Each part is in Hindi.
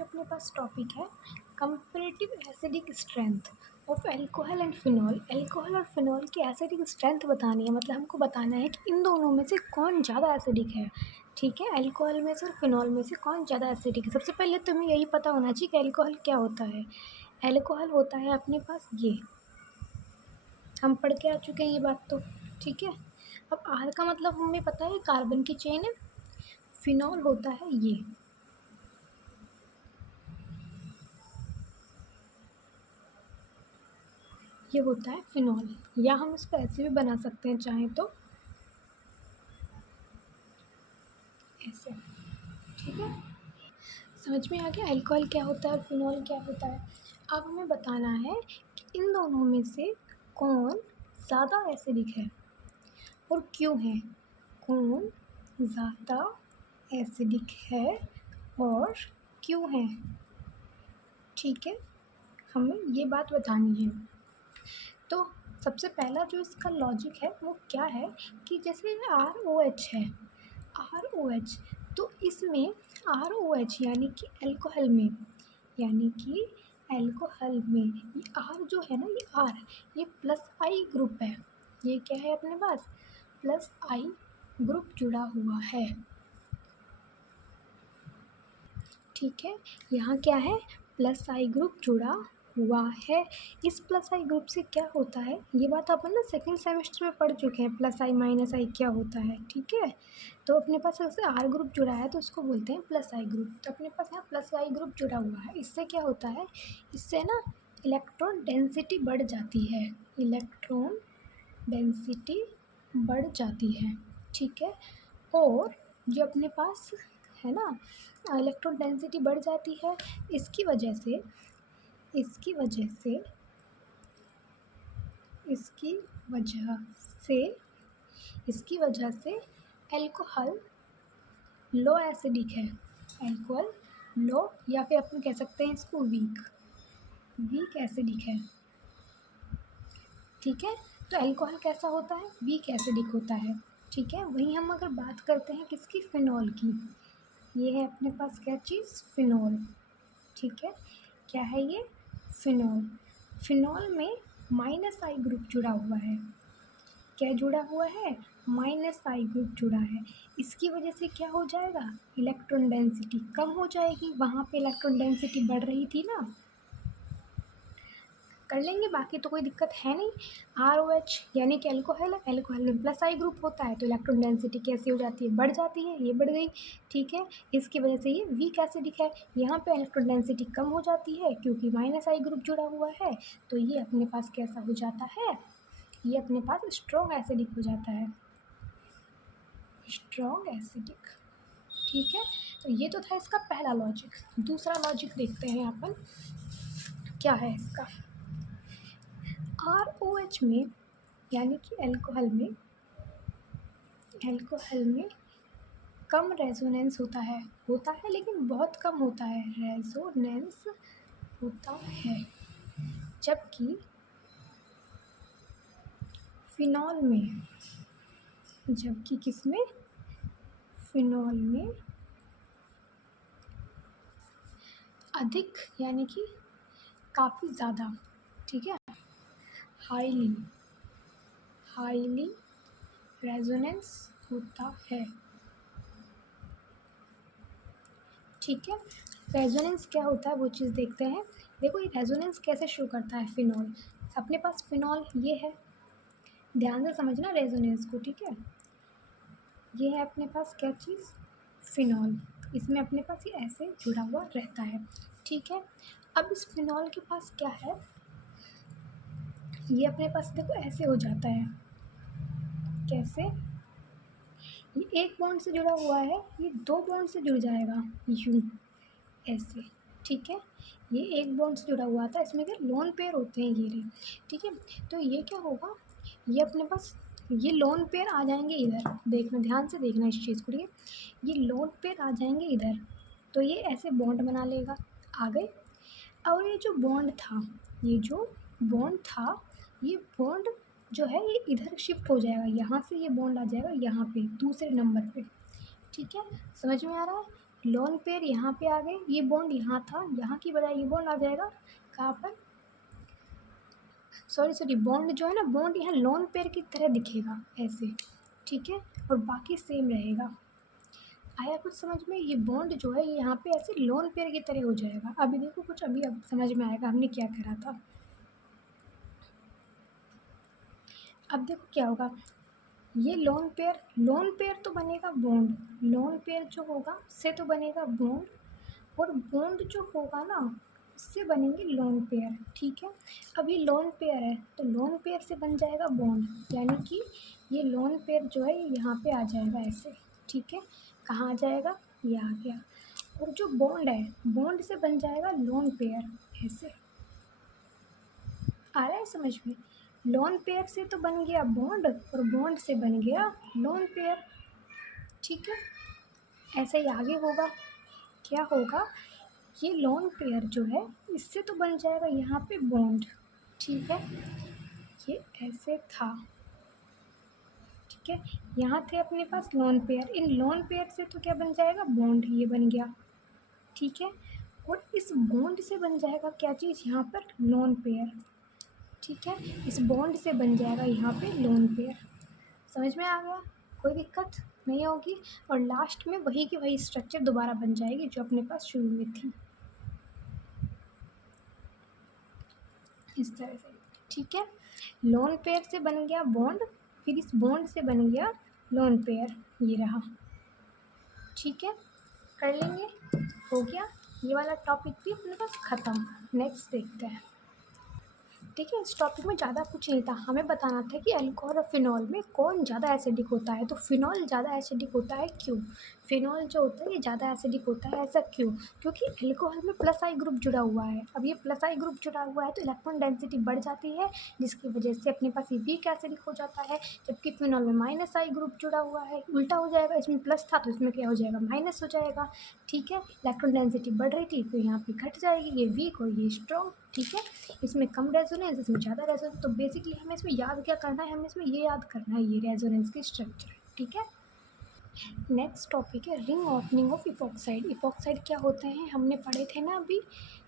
जो अपने पास टॉपिक है comparative acidic strength of alcohol and phenol. Alcohol और फिनॉल की एसिडिक स्ट्रेंथ बतानी है, मतलब हमको बताना है कि इन दोनों में से कौन ज़्यादा एसिडिक है। ठीक है, अल्कोहल में से और फिनॉल में से कौन ज़्यादा एसिडिक है। सबसे पहले तुम्हें यही पता होना चाहिए कि अल्कोहल क्या होता है। अल्कोहल होता है अपने पास ये, हम पढ़ के आ चुके हैं ये बात तो। ठीक है, अब आर का मतलब हमें पता है कार्बन की चेन है। फिनॉल होता है ये होता है फिनॉल, या हम इसको ऐसे भी बना सकते हैं चाहें तो ऐसे। ठीक है, समझ में आ गया अल्कोहल क्या होता है और फिनॉल क्या होता है। अब हमें बताना है कि इन दोनों में से कौन ज़्यादा एसिडिक है और क्यों है। कौन ज़्यादा एसिडिक है और क्यों है। ठीक है, हमें ये बात बतानी है। तो सबसे पहला जो इसका लॉजिक है वो क्या है कि जैसे ROH है, ROH, तो इसमें ROH यानी कि अल्कोहल में, ये R जो है ना, ये R, ये प्लस आई ग्रुप है। ये क्या है अपने पास, प्लस आई ग्रुप जुड़ा हुआ है। ठीक है, यहाँ क्या है, प्लस आई ग्रुप जुड़ा हुआ है। इस प्लस आई ग्रुप से क्या होता है, ये बात अपन ना सेकंड सेमेस्टर में पढ़ चुके हैं, प्लस आई माइनस आई क्या होता है। ठीक है, तो अपने पास अगर आर ग्रुप जुड़ा है तो उसको बोलते हैं प्लस आई ग्रुप। तो अपने पास यहाँ प्लस आई ग्रुप जुड़ा हुआ है, इससे क्या होता है, इससे ना इलेक्ट्रॉन डेंसिटी बढ़ जाती है, इलेक्ट्रॉन डेंसिटी बढ़ जाती है। ठीक है, और जो अपने पास है ना इलेक्ट्रॉन डेंसिटी बढ़ जाती है, इसकी वजह से इसकी वजह से इसकी वजह से इसकी वजह से अल्कोहल लो एसिडिक है। अल्कोहल लो, या फिर अपन कह सकते हैं इसको वीक एसिडिक है। ठीक है, तो अल्कोहल कैसा होता है, वीक एसिडिक होता है। ठीक है, वहीं हम अगर बात करते हैं किसकी, फिनॉल की, ये है अपने पास क्या चीज़, फिनॉल। ठीक है, क्या है ये, फिनॉल। फिनॉल में माइनस आई ग्रुप जुड़ा हुआ है। क्या जुड़ा हुआ है, माइनस आई ग्रुप जुड़ा है। इसकी वजह से क्या हो जाएगा, इलेक्ट्रॉन डेंसिटी कम हो जाएगी। वहाँ पे इलेक्ट्रॉन डेंसिटी बढ़ रही थी ना, कर लेंगे, बाकी तो कोई दिक्कत है नहीं। ROH यानी कि अल्कोहल है, अल्कोहल में प्लस आई ग्रुप होता है तो इलेक्ट्रॉन डेंसिटी कैसी हो जाती है, बढ़ जाती है, ये बढ़ गई। ठीक है, इसकी वजह से ये वीक एसिडिक है। यहाँ पे इलेक्ट्रॉन डेंसिटी कम हो जाती है क्योंकि माइनस आई ग्रुप जुड़ा हुआ है, तो ये अपने पास कैसा हो जाता है, ये अपने पास स्ट्रॉन्ग एसिडिक हो जाता है, स्ट्रॉन्ग एसिडिक। ठीक है, तो ये तो था इसका पहला लॉजिक। दूसरा लॉजिक देखते हैं अपन क्या है इसका। ROH में यानी कि अल्कोहल में कम रेजोनेंस होता है लेकिन बहुत कम होता है, रेजोनेंस होता है। जबकि फिनॉल में, किसमें, फिनॉल में अधिक यानी कि काफ़ी ज़्यादा, ठीक है, हाईली रेजोनेंस होता है। ठीक है, रेजोनेंस क्या होता है वो चीज़ देखते हैं। देखो ये रेजोनेंस कैसे शो करता है, फिनॉल, अपने पास फिनॉल ये है, ध्यान से समझना रेजोनेंस को। ठीक है, ये है अपने पास क्या चीज़, फिनॉल, इसमें अपने पास ये ऐसे जुड़ा हुआ रहता है। ठीक है, अब इस फिनॉल के पास क्या है, ये अपने पास देखो ऐसे हो जाता है, कैसे, ये एक बॉन्ड से जुड़ा हुआ है, ये दो बॉन्ड से जुड़ जाएगा, यूं ऐसे। ठीक है, ये एक बॉन्ड से जुड़ा हुआ था, इसमें क्या लोन पेयर होते हैं ये रहे। ठीक है, तो ये क्या होगा, ये अपने पास ये लोन पेयर आ जाएंगे इधर, देखना ध्यान से देखना इस चीज़ को, ठीक है, ये लोन पेयर आ जाएंगे इधर, तो ये ऐसे बॉन्ड बना लेगा, आ गए। और ये जो बॉन्ड था, ये बॉन्ड जो है ये इधर शिफ्ट हो जाएगा, यहाँ से ये बॉन्ड आ जाएगा यहाँ पे दूसरे नंबर पे। ठीक है, समझ में आ रहा है, लोन पेयर यहाँ पे आ गए, ये बॉन्ड यहाँ था, यहाँ की बजाय ये बॉन्ड आ जाएगा कहाँ पर, सॉरी बॉन्ड जो है ना, बॉन्ड यहाँ लोन पेयर की तरह दिखेगा ऐसे, ठीक है, और बाकी सेम रहेगा। आया कुछ समझ में? ये बॉन्ड जो है ये यहाँ पे ऐसे लोन पेयर की तरह हो जाएगा। अभी देखो कुछ अभी अब समझ में आएगा हमने क्या करा था। अब देखो क्या होगा, ये लोन पेयर तो बनेगा बॉन्ड, लोन पेयर जो होगा उससे तो बनेगा बॉन्ड, और बॉन्ड जो होगा ना उससे बनेंगे लोन पेयर, ठीक है। अब ये लोन पेयर है तो लोन पेयर से बन जाएगा बॉन्ड, यानी कि ये लोन पेयर जो है ये यहाँ पे आ जाएगा ऐसे, ठीक है। कहाँ आ जाएगा, ये आ गया। और जो बॉन्ड है, बॉन्ड से बन जाएगा लोन पेयर ऐसे, आ रहा है समझ में? लोन पेयर से तो बन गया बॉन्ड, और बॉन्ड से बन गया लोन पेयर, ठीक है। ऐसे ही आगे होगा, क्या होगा, ये लोन पेयर जो है इससे तो बन जाएगा यहाँ पे बॉन्ड, ठीक है। ये ऐसे था, ठीक है। यहाँ थे अपने पास लोन पेयर, इन लोन पेयर से तो क्या बन जाएगा, बॉन्ड, ये बन गया, ठीक है। और इस बॉन्ड से बन जाएगा क्या चीज़, यहाँ पर लोन पेयर, ठीक है। इस बॉन्ड से बन जाएगा यहाँ पे लोन पेयर। समझ में आ गया, कोई दिक्कत नहीं होगी। और लास्ट में वही की वही स्ट्रक्चर दोबारा बन जाएगी जो अपने पास शुरू में थी, इस तरह से, ठीक है। लोन पेयर से बन गया बॉन्ड, फिर इस बॉन्ड से बन गया लोन पेयर, ये रहा, ठीक है। कर लेंगे, हो गया ये वाला टॉपिक भी अपने पास ख़त्म। नेक्स्ट देखते हैं, ठीक है। इस टॉपिक में ज़्यादा कुछ नहीं था, हमें बताना था कि अल्कोहल और फिनॉल में कौन ज़्यादा एसिडिक होता है। तो फिनॉल ज़्यादा एसिडिक होता है, क्यों? फिनॉल जो होता है ये ज़्यादा एसिडिक होता है, ऐसा क्यों? क्योंकि अल्कोहल में प्लस आई ग्रुप जुड़ा हुआ है। अब ये प्लस आई ग्रुप जुड़ा हुआ है तो इलेक्ट्रॉन डेंसिटी बढ़ जाती है, जिसकी वजह से अपने पास ये वीक एसिडिक हो जाता है। जबकि फिनॉल में माइनस आई ग्रुप जुड़ा हुआ है, उल्टा हो जाएगा, इसमें प्लस था तो इसमें क्या हो जाएगा, माइनस हो जाएगा, ठीक है। इलेक्ट्रॉन डेंसिटी बढ़ रही थी तो यहाँ पे घट जाएगी, ये वीक और ये स्ट्रॉन्ग, ठीक है। इसमें कम रेजोनेंस, इसमें ज़्यादा रेजोनेंस। तो बेसिकली हमें इसमें याद क्या करना है, हमें इसमें ये याद करना है, ये रेजोनेंस की स्ट्रक्चर, ठीक है। नेक्स्ट टॉपिक है ring opening of epoxide. Epoxide क्या होते हैं, हमने पढ़े थे ना अभी,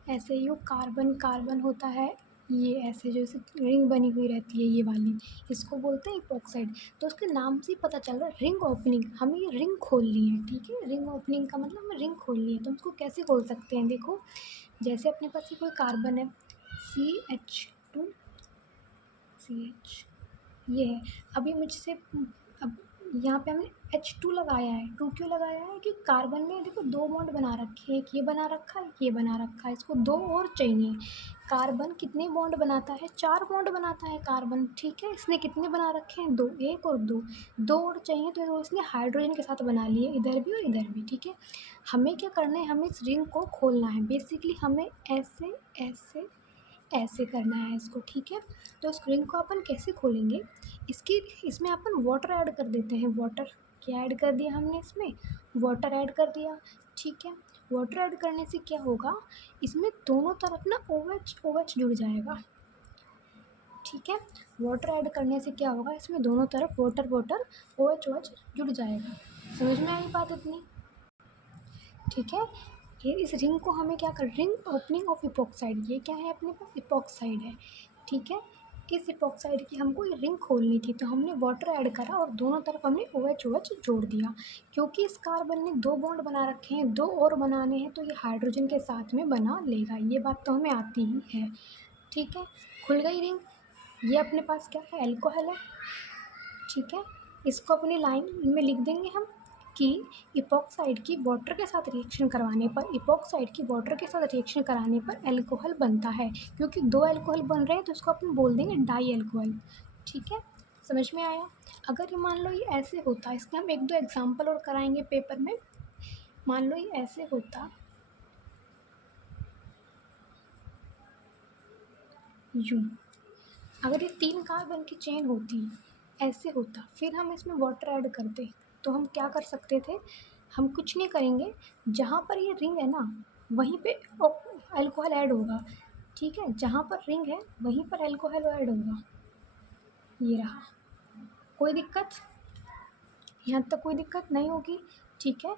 ऐसे यू कार्बन कार्बन होता है, ये ऐसे जो इसे रिंग बनी हुई रहती है ये वाली, इसको बोलते हैं इपॉक्साइड। तो उसके नाम से ही पता चल रहा है रिंग ओपनिंग, हमें ये रिंग खोलनी है, ठीक है। रिंग ओपनिंग का मतलब हमें रिंग खोलनी है। तो उसको कैसे खोल सकते हैं, देखो जैसे अपने पास ये कोई कार्बन है CH2, CH ये है। अभी मुझसे अब यहाँ पे हमने H2 लगाया है, 2 क्यों लगाया है, कि कार्बन में देखो दो बॉन्ड बना रखे हैं, एक ये बना रखा है, एक ये बना रखा है, इसको दो और चाहिए। कार्बन कितने बॉन्ड बनाता है, 4 बॉन्ड बनाता है कार्बन, ठीक है। इसने कितने बना रखे हैं, 2, 1 और 2, 2 और चाहिए तो इसने हाइड्रोजन के साथ बना लिए, इधर भी और इधर भी, ठीक है। हमें क्या करना है, हमें इस रिंग को खोलना है। बेसिकली हमें ऐसे ऐसे ऐसे करना है इसको, ठीक है। तो इस रिंग को अपन कैसे खोलेंगे, इसमें अपन वाटर ऐड कर देते हैं। वाटर क्या ऐड कर दिया हमने, इसमें वाटर ऐड कर दिया, ठीक है। वाटर ऐड करने से क्या होगा, इसमें दोनों तरफ ना OH जुड़ जाएगा, ठीक है। वाटर ऐड करने से क्या होगा, इसमें दोनों तरफ वाटर OH जुड़ जाएगा। समझ में आई बात इतनी, ठीक है। ये इस रिंग को हमें क्या कर, रिंग ओपनिंग ऑफ इपॉक्साइड, ये क्या है अपने पास, इपॉक्साइड है, ठीक है। इस इपॉक्साइड की हमको ये रिंग खोलनी थी, तो हमने वाटर ऐड करा और दोनों तरफ हमने OH जोड़ दिया। क्योंकि इस कार्बन ने 2 बॉन्ड बना रखे हैं, 2 और बनाने हैं, तो ये हाइड्रोजन के साथ में बना लेगा। ये बात तो हमें आती ही है, ठीक है। खुल गई रिंग। ये अपने पास क्या है, अल्कोहल है, ठीक है। इसको अपनी लाइन में लिख देंगे हम कि इपॉक्साइड की वाटर के साथ रिएक्शन करवाने पर, इपॉक्साइड की वाटर के साथ रिएक्शन कराने पर अल्कोहल बनता है। क्योंकि 2 अल्कोहल बन रहे हैं तो इसको अपन बोल देंगे डाई अल्कोहल, ठीक है। समझ में आया। अगर ये मान लो ये ऐसे होता, इसके हम 1-2 एग्जाम्पल और कराएंगे पेपर में। मान लो ये ऐसे होता, यूँ, अगर ये 3 कार्बन की चेन होती, ऐसे होता, फिर हम इसमें वाटर ऐड करते, तो हम क्या कर सकते थे, हम कुछ नहीं करेंगे, जहाँ पर ये रिंग है ना वहीं पे अल्कोहल ऐड होगा, ठीक है। जहाँ पर रिंग है वहीं पर अल्कोहल ऐड होगा, ये रहा। कोई दिक्कत, यहाँ तक कोई दिक्कत नहीं होगी, ठीक है।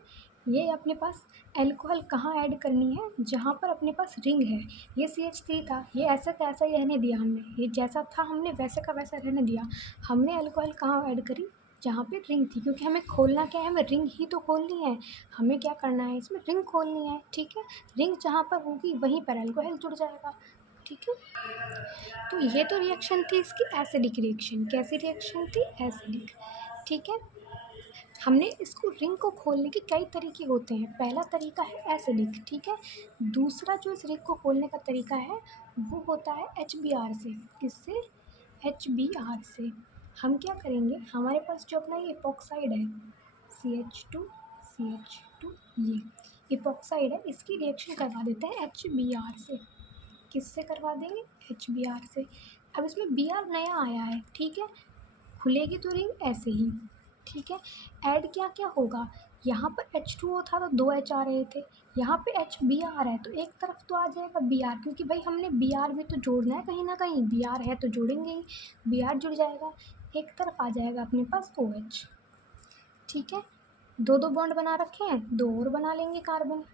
ये अपने पास अल्कोहल कहाँ ऐड करनी है, जहाँ पर अपने पास रिंग है। ये CH3 था, ये ऐसा का ऐसा ही रहने दिया हमने, ये जैसा था हमने वैसे का वैसा रहने दिया। हमने अल्कोहल कहाँ ऐड करी, जहाँ पे रिंग थी, क्योंकि हमें खोलना क्या है, हमें रिंग ही तो खोलनी है। हमें क्या करना है, इसमें रिंग खोलनी है, ठीक है। रिंग जहाँ पर होगी वहीं पर अल्कोहल जुड़ जाएगा, ठीक है। तो ये तो रिएक्शन थी इसकी एसिडिक रिएक्शन। कैसी रिएक्शन थी, एसिडिक, ठीक है। हमने इसको रिंग को खोलने के कई तरीके होते हैं। पहला तरीका है एसिडिक, ठीक है। दूसरा जो इस रिंग को खोलने का तरीका है वो होता है HBr से। किससे, HBr से। हम क्या करेंगे, हमारे पास जो अपना ये इपॉक्साइड है CH2 ये इपॉक्साइड है, इसकी रिएक्शन करवा देते हैं HBr से। किससे करवा देंगे, HBr से। अब इसमें Br नया आया है, ठीक है। खुलेगी तो रिंग ऐसे ही, ठीक है। ऐड क्या क्या होगा, यहाँ पर H2O था तो 2 H आ रहे थे, यहाँ पे HBr है तो एक तरफ तो आ जाएगा Br, क्योंकि भाई हमने Br भी तो जोड़ना है कहीं ना कहीं, Br है तो जोड़ेंगे ही, Br जुड़ जाएगा। एक तरफ आ जाएगा अपने पास OH, ठीक है। दो दो बॉन्ड बना रखे हैं, दो और बना लेंगे कार्बन,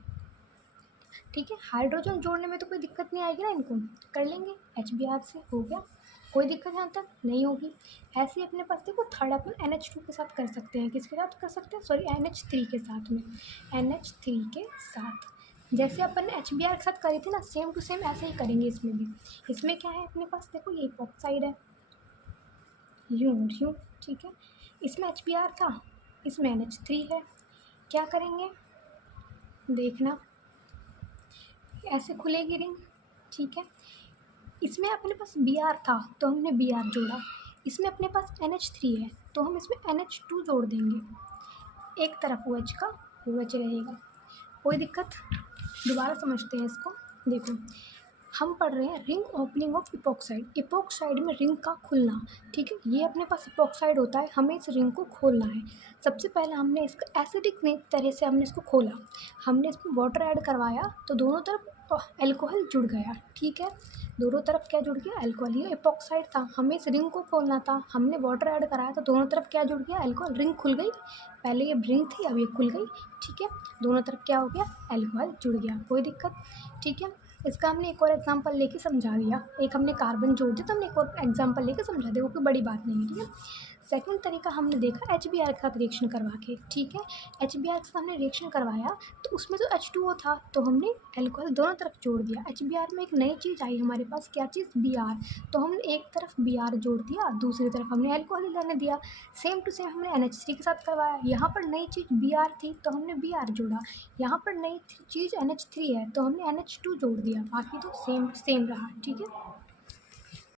ठीक है। हाइड्रोजन जोड़ने में तो कोई दिक्कत नहीं आएगी ना, इनको कर लेंगे HBr से, हो गया। कोई दिक्कत यहाँ तक नहीं होगी। ऐसे ही अपने पास देखो थर्ड अपन NH2 के साथ कर सकते हैं। किसके साथ कर सकते हैं, सॉरी NH3 के साथ में, NH3 के साथ। जैसे अपन ने HBr के साथ करी थी ना, सेम टू सेम ऐसे ही करेंगे इसमें भी। इसमें क्या है अपने पास, देखो ये इपॉक्साइड है, यूँ और यूँ, ठीक है। इसमें HBr था, इसमें NH3 है। क्या करेंगे, देखना, ऐसे खुलेगी रिंग, ठीक है। इसमें अपने पास Br था तो हमने Br जोड़ा, इसमें अपने पास NH3 है तो हम इसमें NH2 जोड़ देंगे। एक तरफ OH का OH रहेगा, कोई दिक्कत। दोबारा समझते हैं इसको, देखो हम पढ़ रहे हैं ring opening of epoxide. Epoxide में रिंग का खुलना, ठीक है। ये अपने पास इपॉक्साइड होता है, हमें इस रिंग को खोलना है। सबसे पहले हमने इसका एसिडिक तरह से हमने इसको खोला, हमने इसमें वाटर ऐड करवाया तो दोनों तरफ अल्कोहल जुड़ गया, ठीक है। दोनों तरफ क्या जुड़ गया, अल्कोहल। ये इपॉक्साइड था, हमें इस रिंग को खोलना था, हमने वाटर ऐड कराया तो दोनों तरफ क्या जुड़ गया, अल्कोहल। रिंग खुल गई, पहले ये रिंग थी अब ये खुल गई, ठीक है। दोनों तरफ क्या हो गया, अल्कोहल जुड़ गया, कोई दिक्कत, ठीक है। इसका हमने एक और एग्जांपल लेके समझा दिया। एक हमने कार्बन जोड़ दिया तो हमने एक और एग्जांपल लेके समझा दिया, वो कोई बड़ी बात नहीं है, ठीक है। सेकंड तरीका हमने देखा HBr के साथ रिएक्शन करवा के, ठीक है। HBr के साथ हमने रिएक्शन करवाया तो उसमें तो H2O था तो हमने अल्कोहल दोनों तरफ जोड़ दिया। HBr में एक नई चीज़ आई हमारे पास, क्या चीज़, Br। तो हमने एक तरफ Br जोड़ दिया, दूसरी तरफ हमने अल्कोहल ही रहने दिया। सेम टू सेम हमने NH3 के साथ करवाया, यहाँ पर नई चीज़ Br थी तो हमने Br जोड़ा, यहाँ पर नई चीज़ NH3 है तो हमने NH2 जोड़ दिया, बाकी तो सेम सेम रहा, ठीक है।